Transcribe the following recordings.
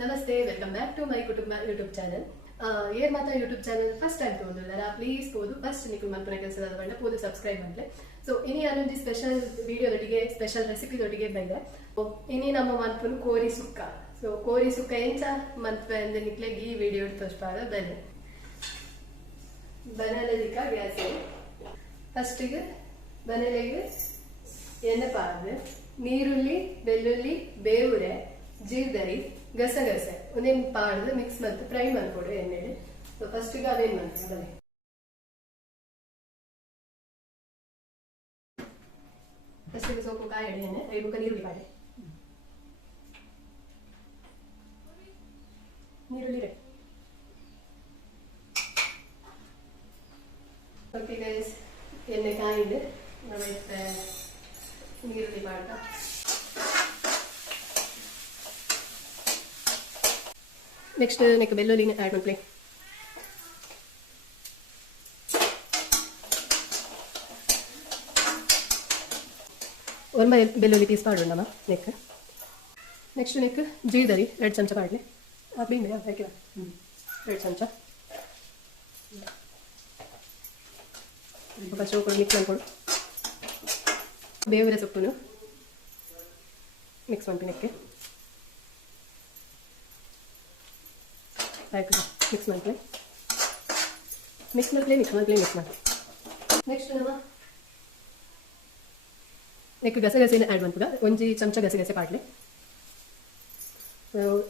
ನಮಸ್ತೆ, welcome back to my ಕುಟುಂಬ YouTube channel. Air ಮಾತಾ YouTube channel first time ತಗೊಂಡಿದ್ದಾರೆ please ಪೋದು ಫಸ್ಟ್ ನಿಮಗೆ ಮಲ್ಪನ ಕೆಲಸದ ಬಂಡ ಪೋದು ಸಬ್ಸ್ಕ್ರೈಬ್ ಮಾಡಲೆ. ಸೊ ಇನಿ ಅದೊಂದು ಸ್ಪೆಷಲ್ ವಿಡಿಯೋದೊಟ್ಟಿಗೆ ಸ್ಪೆಷಲ್ ರೆಸಿಪಿದೊಟ್ಟಿಗೆ ಬಂದೆ. ಇನಿ ನಮ್ಮ ಮಲ್ಪನು ಕೋರಿ ಸುಕ್ಕ. ಸೊ ಕೋರಿ ಸುಕ್ಕ ಎಂಚ ಮಲ್ಪೆ ಅಂದ್ರೆ ನಿಕ್ಲೆಗೆ ಈ ವಿಡಿಯೋ ತೋರಿಸ್ಪಾದ ಬೆಲೆ ಬನಲೆದಿಕ್ಕ ಗ್ಯಾಸ್ ಫಸ್ಟಿಗೆ ಬನಲೆಗೆ ಎಣ್ಣೆ ಪಾರ್ದು ನೀರುಳ್ಳಿ ಬೆಳ್ಳುಳ್ಳಿ ಬೇವುರೆ ಜೀರ್ದರಿ ಗಸಗಸೆ ಒಂದೇನು ಪಾಡ್ದು ಮಿಕ್ಸ್ ಮತ್ತು ಫ್ರೈ ಮಾಡ್ಕೊಡು ಎಣ್ಣೆಲಿ. ಸೊ ಫಸ್ಟಿಗೆ ಅದೇನು ಮಾಡ್ತೀವಿ ಬನ್ನಿ. ಫಸ್ಟಿಗೆ ಸೊಪ್ಪು ಕಾಯಿ ಎಣ್ಣೆ ಐದು ನೀರುಳ್ಳಿ ಕಾಯಿ ನೀರುಳ್ಳಿ ರೆಡಿ. ಓಕೆ ಗೈಸ್, ಎಣ್ಣೆ ಕಾಯಿಡು ನಾವೈತೆ ನೀರುಳ್ಳಿ ಮಾಡ್ತಾ ನೆಕ್ಸ್ಟ್ ನೆಕ್ ಬೆಳ್ಳುಳ್ಳಿ ಆ್ಯಡ್ ಮಾಡ್ಲಿ. ಒಂದು ಬೆಳ್ಳುಳ್ಳಿ ಪೀಸ್ ಪಾಡೋಣ ನೆಕ್. ನೆಕ್ಸ್ಟ್ ನೆಕ್ ಜೀರ್ದರಿ 2 ಚಮಚ ಪಾಡಲಿ. ಬೇಡ ಹಾಕಿಲ್ಲ 2 ಚಮಚ ಫಸ್ಟ್ ಮಿಕ್ಸ್ ಮಾಡ್ಕೊಡು. ಬೇವಿನ ಸೊಪ್ಪು ಮಿಕ್ಸ್ ಮಾಡ್ತೀನಿ ನೆಕ್ಕೆ ಆಯ್ತು. ಮಿಕ್ಸ್ ಮಾಡ್ಲಿ ನೆಕ್ಸ್ಟ್ ನಮ್ಮ ನೆಕ್ ಗಸಗಸೆನ ಆ್ಯಡ್ ಮಾಡ್ತದ. 1 ಚಮಚ ಗಸಗಸೆ ಪಾಡ್ಲಿ.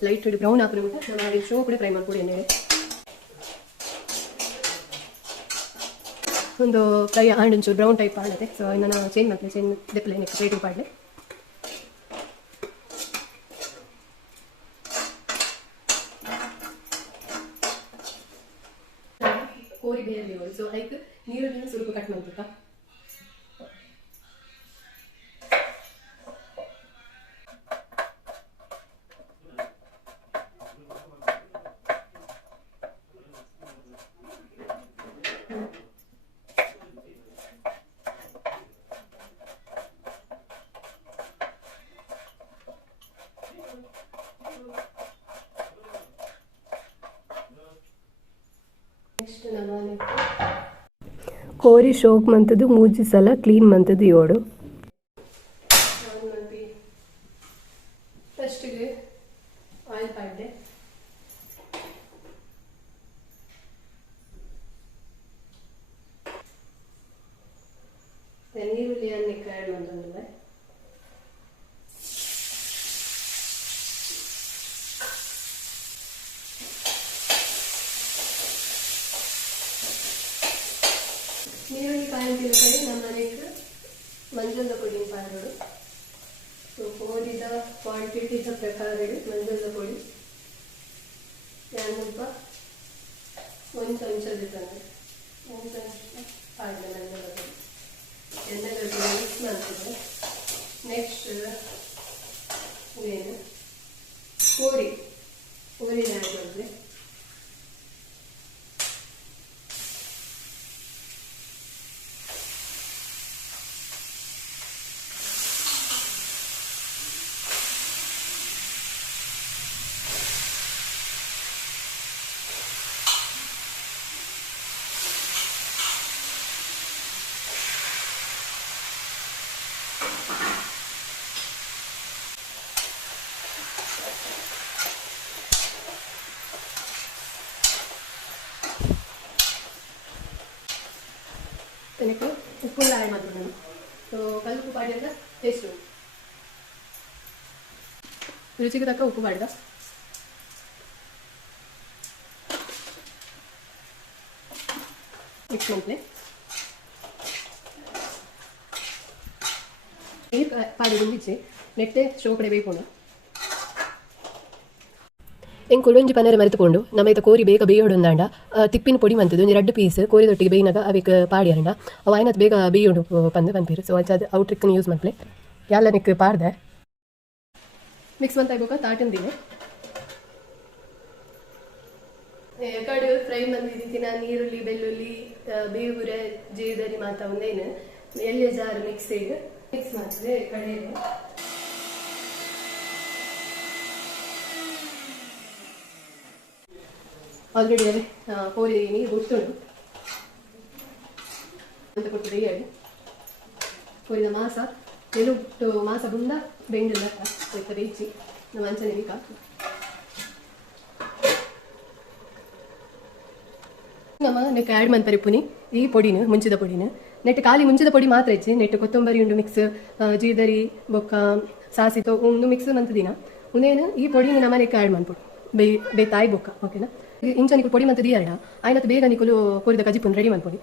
ಲೈಟ್ ಬ್ರೌನ್ ಹಾಕಿದ್ರೆ ನಮ್ಮ ಶೋ ಕೂಡ ಫ್ರೈ ಮಾಡ್ಕೊಡಿ ಎಣ್ಣೆಗೆ. ಒಂದು ಫ್ರೈ ಒಂಚೂರು ಬ್ರೌನ್ ಟೈಪ್ ಆಡುತ್ತೆ. ಸೊ ಇನ್ನು ನಾವು ಚೇಂಜ್ ಮಾಡ್ತೀವಿ. ಚೇಂಜ್ ದೆಪ್ಪಲೆ ನೆಕ್ ಪ್ಲೇಟಿಗೆ ಪಾಡ್ಲಿ. ಕೋರಿ ಬೇಯಲ್ಲಿ ಸೊ ಅದಕ್ಕೆ ನೀರುಳ್ಳಿನ ಸ್ವಲ್ಪ ಕಟ್ ಮಾಡ್ಬೇಕಾ. ಕೋರಿ ಶೋಕ್ ಮಂತದ್ದು 3 ಸಲ ಕ್ಲೀನ್ ಮಂತದ್ದು 7. ಫಸ್ಟಿಗೆ ಆಯಿಲ್ ಪಾಡ್ಡೆ. ನೀರುಳ್ಳಿ ಅನ್ನಕ್ಕೆ ಆ್ಯಡ್ ಮಾಡ್ತಂದ್ರೆ ನೀರುಳ್ಳಿ ಕಾಯಿನ ಕಡೆ ನಮ್ಮ ಮನೆಗೆ ಮಂಜದ ಪುಡಿ ಪಾಡೋದು. ಸೊ ಕೋರಿದ ಕ್ವಾಂಟಿಟಿದ ಪ್ರಕಾರ ಮಂಜದ ಪುಡಿ ಸ್ವಲ್ಪ 1 ಚಮಚದ ತಂದೆ 1 ಚಮಚ ಪಾಡಿದೆ ಮಂಜದ ಪುಡಿ ಎಣ್ಣೆಗೆ ಮಿಕ್ಸ್ ಮಾಡ್ತಿದ್ದೆ. ನೆಕ್ಸ್ಟ್ ಏನು ಕೋರಿನ ಆ್ಯಡ್ ಮಾಡಿದೆ. ಅದಕ್ಕೆ ಉಪ್ಪು ಆ್ಯಡ್ ಮಾಡ್ತೀನಿ ನಾನು. ಸೊ ಕಲ್ಲು ಪಾಡಿ ಅಂತ ಟೇಸ್ಟು ರುಚಿಗೆ ತಕ್ಕ ಉಪ್ಪು ಮಾಡಿದ. ಮಿಕ್ಸ್ ಮಾಡ್ತೀನಿ. ನೀರು ಪಾಡಿ ಬಿಚ್ಚಿ ನೆಟ್ಟೆ ಸ್ಟೋವ್ ಕಡೆ ಬೇಯ್ಕೊಂಡು ಹೆಂಗೆ ಕೊಡೊಂಜಿ ಪನ್ನರೆ ಮರೆತುಕೊಂಡು ನಮ್ಮ ಕೋರಿ ಬೇಗ ಬೇಯೋಡುಂದಾಂಡ ತಿಪ್ಪಿನ ಪೊಡಿ ಮಂತದ್ದು 2 ಪೀಸ್ ಕೋರಿ ತೊಟ್ಟಿಗೆ ಬೇಯಿನಾಗ ಅವಕ್ಕೆ ಪಾಡಿ ಅರಂಡ ಅವು ಆಯ್ನತ್ ಬೇಗ ಬೇಯೋಡು ಪಂಪೀರು. ಸೊ ಅದು ಔಟ್ರಿಕ್ಕನ್ನು ಯೂಸ್ ಮಾಡ್ಲೆ ಎಲ್ಲ ನಿಕ್ಕೆ ಪಾಡ್ದೆ ಮಿಕ್ಸ್ ಮಂತ ಆಗ್ಬೇಕು ತಾಟಂದಿನಿ ಕಡು ಫ್ರೈ ಮಂದಿದ್ದಿನ ನೀರುಳ್ಳಿ ಬೆಳ್ಳುಳ್ಳಿ ಬೇವುರೆ ಜೀರ್ದರಿ ಮಾತ ಒಂದೇನು ಎಳ್ಳೆ ಜಾರು ಮಿಕ್ಸಿಗೆ ಮಿಕ್ಸ್ ಮಾಡಿದ್ರೆ ಕಡೆಯಲ್ಲಿ ಆಲ್ರೆಡಿ ಅಲ್ಲಿ ಕೋರಿ ನೀರು ಹುಟ್ಟುಂಡು ಅಂತ ಕೊಟ್ಟಿದೆ ಹೇಳಿ ಕೋರಿದ ಮಾಸ ಎಲುಟ್ಟು ಮಾಸ ಬುಂದ ಬೆಂಡಿಲ್ಲ ಬೇಯಿಸಿ ನಮ್ಮ ಅಂಚನೆ ಬೇಕಾ ನಮ್ಮ ನೆಟ್ ಆ್ಯಡ್ ಮನ್ಪರಿ ಪುನಿ ಈ ಪೊಡಿನ ಮುಂಚಿದ ಪೊಡಿನ ನೆಟ್ ಖಾಲಿ ಮುಂಚಿದ ಪೊಡಿ ಮಾತ್ರ ಇಚ್ಚಿ ನೆಟ್ ಕೊತ್ತಂಬರಿ ಉಂಡು ಮಿಕ್ಸ್ ಜೀದರಿ ಬೊಕ್ಕ ಸಾಸಿತೋ ಒಂದು ಮಿಕ್ಸ್ ಮಂತದಿನ ಉಂದೇನು ಈ ಪೊಡಿನ ನಮ್ಮ ನೆಕ್ ಆ್ಯಡ್ ಮನ್ಪುಡು ಬೇ ತಾಯಿ ಬೊಕ್ಕ ಓಕೆನಾ ಇಂಚ ನಿಕಲು ಪೊಡಿ ಮಂತದಿ ಎರಡ ಆಯ್ನತ್ತು ಬೇಗ ನಿಕಲು ಕೊರಿದ ಕಜಿಪುನ್ ರೆಡಿ ಮನ್ಪೊಡಿ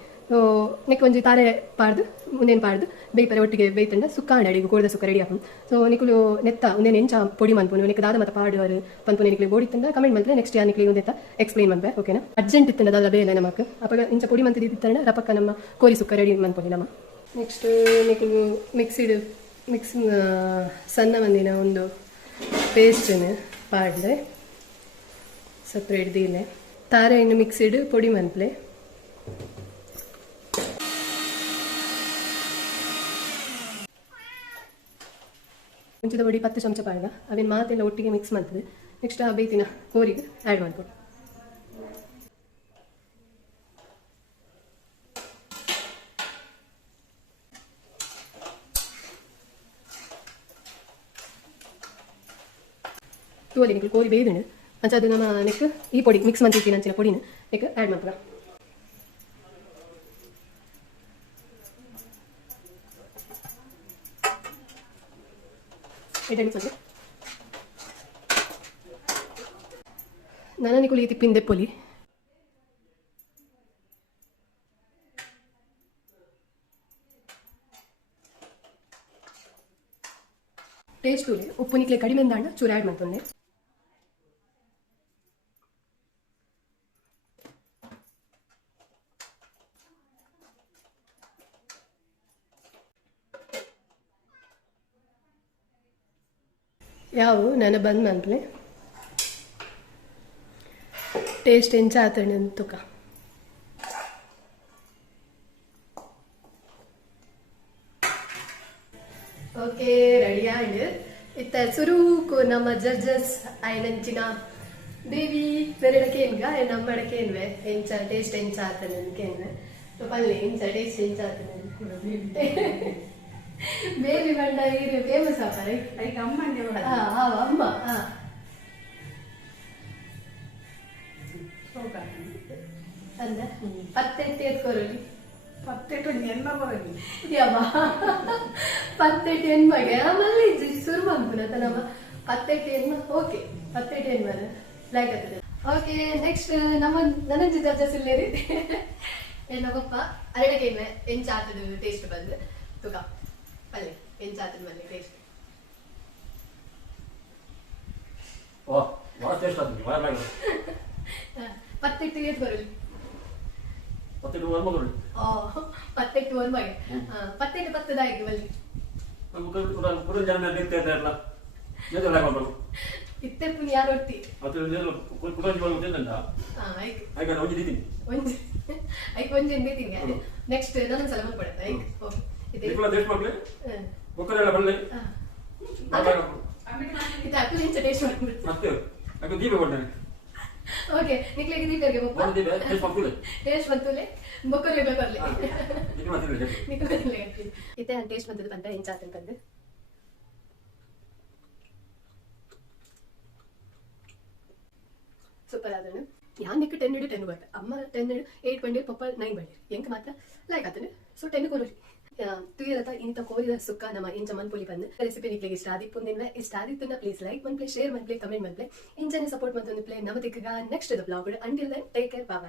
ನೆಕ್ ಒಂಜಿ ತಾರೆ ಪಾಡ್ದು ಮುಂದೇನು ಪಾಡ್ದು ಬೇಯ್ಪರೆ ಒಟ್ಟಿಗೆ ಬೇಯ್ತಂಡ ಸುಕ್ಕ ಅಡಿ ಕೋರಿದ ಸುಕ್ಕ ರೆಡಿ ಆಪುನ್ ಸೊ ನಿಕಲು ನೆತ್ತ ಒಂದೇನು ಎಂಚ ಪೊಡಿ ಮನ್ಪುನು ನೆಕ್ ದಾದ ಮತ್ತು ಪಾಡುವರು ಪನ್ಪುನ ನಿಕಲಿ ಬೋಡಿತ್ತಂಡ ಕಮೆಂಟ್ ಮಂತ್ರೆ ನೆಕ್ಸ್ಟ್ ಯಾ ನಿಕಲಿ ಒಂದೆತ್ತ ಎಕ್ಸ್ಪ್ಲೈನ್ ಮನ್ಪೆ ಓಕೆನಾ ಅರ್ಜೆಂಟ್ ಇತ್ತಂಡ ದಾದ ಬೇಲೆ ನಮಕ್ ಅಪ್ಪ ಇಂಚ ಪೊಡಿ ಮಂತದಿ ಇತ್ತಂಡ ರಪಕ್ಕ ನಮ್ಮ ಕೋರಿ ಸುಕ್ಕ ರೆಡಿ ಮನ್ಪೊಡಿ ನಮ್ಮ ನೆಕ್ಸ್ಟ್ ನಿಕಲು ಮಿಕ್ಸ್ ಸಣ್ಣ ಮಂದಿನ ಒಂದು ಪೇಸ್ಟನ್ನು ಪಾಡ್ದೆ ಸಪ್ರೇಟ್ ದೀಲೆ ತಾರೆ ಇನ್ನು ಮಿಕ್ಸಿಡ್ ಪೊಡಿ ಮನ್ಪ್ಲೆ ಮುಂಚಿದ ಪೊಡಿ 10 ಚಮಚ ಪಾಡ್ದ ಅವೇನು ಮಾತೆಲ್ಲ ಒಟ್ಟಿಗೆ ಮಿಕ್ಸ್ ಮಾಡ್ತದೆ ನೆಕ್ಸ್ಟ್ ಆ ಬೇಯ್ತಿನ ಕೋರಿಗೆ ಆ್ಯಡ್ ಮಾಡ್ಬೋದು ತೋಲಿ ನಿಮಗೆ ಕೋರಿ ಬೇಯ್ದು ಅಂಚ ಅದು ನಮ್ಮ ನೆಕ್ ಈ ಪೊಡಿ ಮಿಕ್ಸ್ ಮಾಡ್ತಿರ್ತೀನಿ ಅಂಚಿನ ಪೊಡಿನ ನೆಕ್ ಆ್ಯಡ್ ಮಾಡ್ತೀರ ಮಿಕ್ಸ್ ನನ್ನ ನಿಕುಲಿ ತಿಪ್ಪಿಂದೆ ಪೊಲಿ ಟೇಸ್ಟ್ ಉಪ್ಪು ನಿಕ್ಲೆ ಕಡಿಮೆ ಅಂದಾಂಡ ಚೂರು ಆ್ಯಡ್ ಮಾಡ್ತಂದೆ ಯಾವ ನಾನು ಬಂದ್ ಮನ್ಪ್ಲೆ ಟೇಸ್ಟ್ ಎಂಚ ಆತಣೆ ಅಂತುಕ ಓಕೆ ರೆಡಿ ಆಂಡ್ ಇತ್ತ ಸುರೂಕು ನಮ್ಮ ಜಡ್ಜಸ್ ಆಯ್ನಂಚಿನ ದೇವಿ ಬೇರೆಡಕೇನ್ಗ ನಮ್ಮಡಕೇನ್ವೆ ಎಂಚ ಟೇಸ್ಟ್ ಎಂಚ ಆತನೆ ಅನ್ಕೇನ್ವೆ ಪಲ್ಲೆ ಎಂಚ ಟೇಸ್ಟ್ ಎಂಚ ಆತನೆ ಬೇಬಿ ಬಂಡ ಇದು ಫೇಮಸ್ ಆಪಾರ ಐಕ ಅಮ್ಮಂಡೆ ಅಮ್ಮ ಅಂದ 18 ಎತ್ಕೊರಲಿ 18 ಹೆಣ್ಮ ಬರಲಿ ಯವ್ವ 18 ಹೆಣ್ಮಗೆ ಆಮೇಲೆ ಸುರು ಬಂದ್ಬಿಡತ್ತ ನಮ್ಮ 18 ಹೆಣ್ಮ ಓಕೆ 18 ಹೆಣ್ಮರ ಲೈಕ್ ಆಗ್ತದೆ ಓಕೆ ನೆಕ್ಸ್ಟ್ ನಮ್ಮ ನನ್ನ ಜಡ್ಜಸ್ ಇಲ್ಲೇರಿ ನಮ್ಮಪ್ಪ ಅರಡಕ್ಕೆ ಎಂಚ ಆತದ ಟೇಸ್ಟ್ ಬಂದು ತುಕ ಪಲ್ಲೆ ಎಂಚ ಆತದ ಮಲ್ಲೆ ಟೇಸ್ಟ್ ಓ ಭಾಳ ಟೇಸ್ಟ್ ಆಗ್ತದೆ ಭಾಳ ಭಾಳ 18 ಎತ್ಕೊರಲಿ 18 ವರ್ಷ ಬರಲಿ ಓ 18 ವರ್ಷ 18 ಪತ್ತದಾಗಿ ಬಲ್ಲಿ ನಾನು ಪುರ ಜನ ನಿಂತಿದ್ದೆ ಅಲ್ಲ ಏನು ಲಾಗಬರು ಇತ್ತೆ ಪುನ್ ಯಾರು ಒಟ್ಟಿ ಅದು ಏನು ಪುರ ಜೀವನ ಗೊತ್ತಿಲ್ಲ ಆಯ್ತು ಆಯ್ತು ನಾನು ಒಂದಿದ್ದೀನಿ ಒಂದ್ ತಿಂಗೆ ನೆಕ್ಸ್ಟ್ ನಾನು ಸಲ ಮಾಡ್ಕೊಡತ್ತೆ ಆಯ್ತು ಓಕೆ ಇದೆ ನಿಕುಲ ಟೇಸ್ಟ್ ಮಾಡ್ಲಿ ಬೊಕ್ಕರೆಲ್ಲ ಬರಲಿ ಇದು ಅಕ್ಕಿ ಇಂಚ ಟೇಸ್ಟ್ ಮಾಡ್ಬಿಡ್ತು ಮತ್ತೆ ಅಕ್ಕ ದೀಪ ಕೊಡ್ತೇನೆ ಓಕೆ ನಿಕ್ಲಿಗೆ ದೀಪರಿಗೆ ಬೊಕ್ಕ ದೀಪ ಟೇಸ್ಟ್ ಮಾಡ್ತೀವಿ ಟೇಸ್ಟ್ ಬಂತುಲೆ ಬೊಕ್ಕರೆ ಬರ್ಲಿ ನಿಕುಲ ಮಾಡ್ತೀವಿ ನಿಕ್ಲಿಗೆ ಇತ್ತೆ ನಾನು ಟೇಸ್ಟ್ ಬಂತದ ಬಂತ ಇಂಚ ಆತಂಕಂದು ಸೂಪರ್ ಆದನು ಯಾನ್ ನಿಕ್ಕ 10 ಇಡು 10 ಬರ್ತ ಅಮ್ಮ 10 ಇಡು 8 ಬಂಡಿ ಪಪ್ಪ 9 ಬಂಡಿ ಎಂಕ ಮಾತ್ರ ಲೈಕ್ ಆತನೆ ಸೊ 10 ಕೊಡು ತುಯರತ ಇಂತ ಕೋರಿದ ಸುಕ್ಕ ನಮ್ಮ ಇಂಚ ಮನ್ಪುಲಿ ಬಂದು ರೆಸಿಪಿ ನಿಕ್ಲಿಗೆ ಇಷ್ಟ ಆದಿಪ್ಪುಂದಿನ ಇಷ್ಟ ಆದಿತ್ತನ್ನ ಪ್ಲೀಸ್ ಲೈಕ್ ಮನ್ಪ್ಲೆ ಶೇರ್ ಮನ್ಪ್ಲೆ ಕಮೆಂಟ್ ಮನ್ಪ್ಲೆ ಇಂಚನೆ ಸಪೋರ್ಟ್ ಮತ್ತೊಂದು ಪ್ಲೇ ನಮ್ಮ ತಿಕ್ಕಗ next the blog until then take care bye